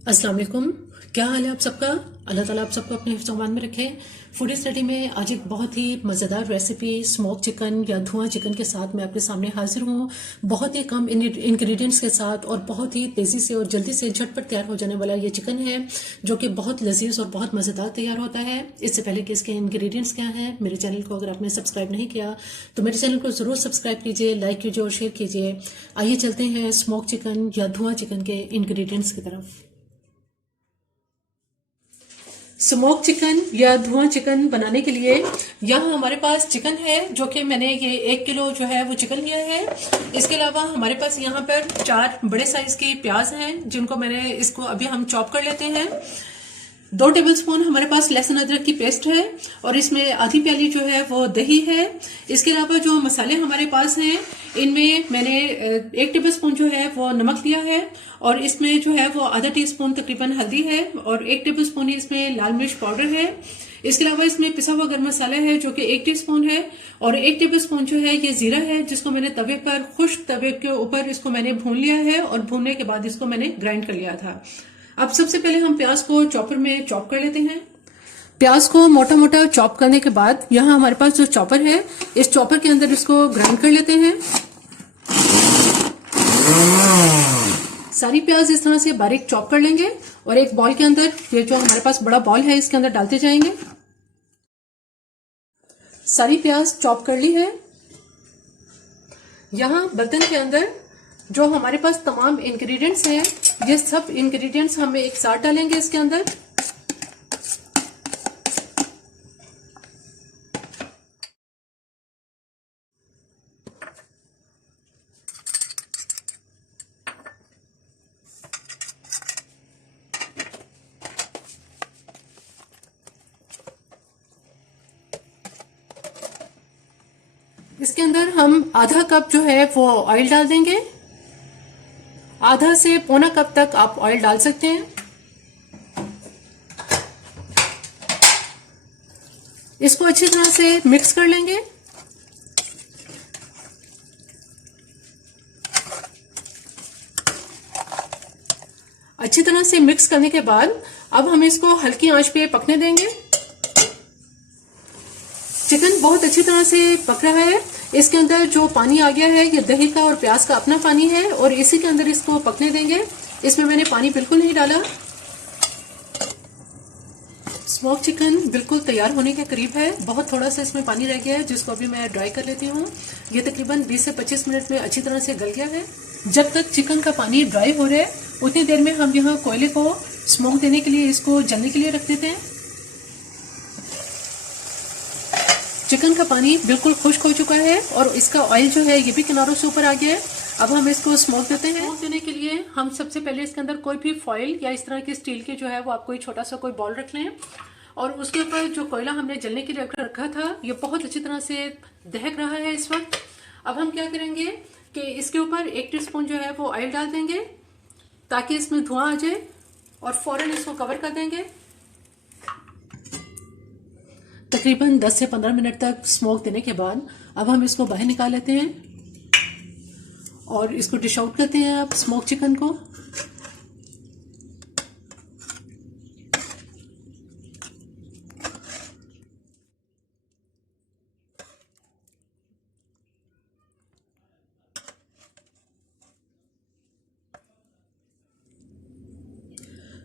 अस्सलाम वालेकुम। क्या हाल है आप सबका? अल्लाह ताला आप सबको अपने हिफ्ज़-ओ-अमान में रखे। फूडी स्टडी में आज एक बहुत ही मज़ेदार रेसिपी स्मोक चिकन या धुआं चिकन के साथ मैं आपके सामने हाजिर हूँ। बहुत ही कम इंग्रेडिएंट्स के साथ और बहुत ही तेज़ी से और जल्दी से झटपट तैयार हो जाने वाला ये चिकन है, जो कि बहुत लजीज और बहुत मज़ेदार तैयार होता है। इससे पहले कि इसके इंग्रेडिएंट्स क्या हैं, मेरे चैनल को अगर आपने सब्सक्राइब नहीं किया तो मेरे चैनल को ज़रूर सब्सक्राइब कीजिए, लाइक कीजिए और शेयर कीजिए। आइए चलते हैं स्मोक चिकन या धुआं चिकन के इंग्रेडिएंट्स की तरफ। स्मोक चिकन या धुआं चिकन बनाने के लिए यहाँ हमारे पास चिकन है, जो कि मैंने ये 1 किलो जो है वो चिकन लिया है। इसके अलावा हमारे पास यहाँ पर 4 बड़े साइज की प्याज हैं, जिनको मैंने इसको अभी हम चॉप कर लेते हैं। 2 टेबलस्पून हमारे पास लहसुन अदरक की पेस्ट है और इसमें आधी प्याली जो है वो दही है। इसके अलावा जो मसाले हमारे पास हैं, इनमें मैंने 1 टेबलस्पून जो है वो नमक लिया है और इसमें जो है वो आधा टीस्पून तकरीबन हल्दी है और 1 टेबलस्पून ही इसमें लाल मिर्च पाउडर है। इसके अलावा इसमें पिसा हुआ गर्म मसाला है, जो कि 1 टीस्पून है और 1 टेबलस्पून जो है ये जीरा है, जिसको मैंने तवे पर खुश्क तवे के ऊपर इसको मैंने भून लिया है और भूनने के बाद इसको मैंने ग्राइंड कर लिया था। अब सबसे पहले हम प्याज को चॉपर में चॉप कर लेते हैं। प्याज को मोटा मोटा चॉप करने के बाद यहाँ हमारे पास जो चॉपर है, इस चॉपर के अंदर इसको ग्राइंड कर लेते हैं। सारी प्याज इस तरह से बारीक चॉप कर लेंगे और एक बॉल के अंदर, ये जो हमारे पास बड़ा बॉल है, इसके अंदर डालते जाएंगे। सारी प्याज चॉप कर ली है। यहाँ बर्तन के अंदर जो हमारे पास तमाम इंग्रेडिएंट्स हैं, ये सब इंग्रेडिएंट्स हम एक साथ डालेंगे इसके अंदर। इसके अंदर हम आधा कप जो है वो ऑयल डाल देंगे। आधा से पौना कप तक आप ऑयल डाल सकते हैं। इसको अच्छी तरह से मिक्स कर लेंगे। अच्छी तरह से मिक्स करने के बाद अब हम इसको हल्की आंच पे पकने देंगे। चिकन बहुत अच्छी तरह से पक रहा है। इसके अंदर जो पानी आ गया है, ये दही का और प्याज का अपना पानी है और इसी के अंदर इसको पकने देंगे। इसमें मैंने पानी बिल्कुल नहीं डाला। स्मोक चिकन बिल्कुल तैयार होने के करीब है। बहुत थोड़ा सा इसमें पानी रह गया है, जिसको अभी मैं ड्राई कर लेती हूँ। ये तकरीबन 20 से 25 मिनट में अच्छी तरह से गल गया है। जब तक चिकन का पानी ड्राई हो रहा है, उतनी देर में हम यहाँ कोयले को स्मोक देने के लिए, इसको जलने के लिए रख देते हैं। चिकन का पानी बिल्कुल खुश्क हो चुका है और इसका ऑयल जो है ये भी किनारों से ऊपर आ गया है। अब हम इसको स्मोक देते हैं। स्मोक देने के लिए हम सबसे पहले इसके अंदर कोई भी फॉइल या इस तरह की स्टील के जो है वो आप कोई छोटा सा कोई बॉल रख लें और उसके ऊपर जो कोयला हमने जलने के लिए रखा था, ये बहुत अच्छी तरह से दहक रहा है इस वक्त। अब हम क्या करेंगे कि इसके ऊपर 1 टीस्पून जो है वो ऑयल डाल देंगे ताकि इसमें धुआं आ जाए और फौरन इसको कवर कर देंगे। तकरीबन 10 से 15 मिनट तक स्मोक देने के बाद अब हम इसको बाहर निकाल लेते हैं और इसको डिश आउट करते हैं अब स्मोक चिकन को।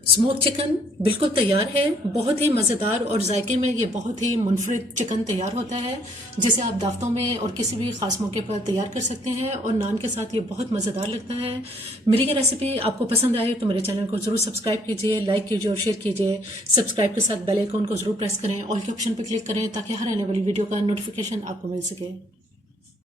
स्मोक चिकन बिल्कुल तैयार है। बहुत ही मज़ेदार और जायके में ये बहुत ही मुनफरिद चिकन तैयार होता है, जिसे आप दावतों में और किसी भी खास मौके पर तैयार कर सकते हैं और नान के साथ ये बहुत मज़ेदार लगता है। मेरी ये रेसिपी आपको पसंद आए तो मेरे चैनल को ज़रूर सब्सक्राइब कीजिए, लाइक कीजिए और शेयर कीजिए। सब्सक्राइब के साथ बेल आइकन को ज़रूर प्रेस करें, ऑल के ऑप्शन पर क्लिक करें ताकि हर आने वाली वीडियो का नोटिफिकेशन आपको मिल सके।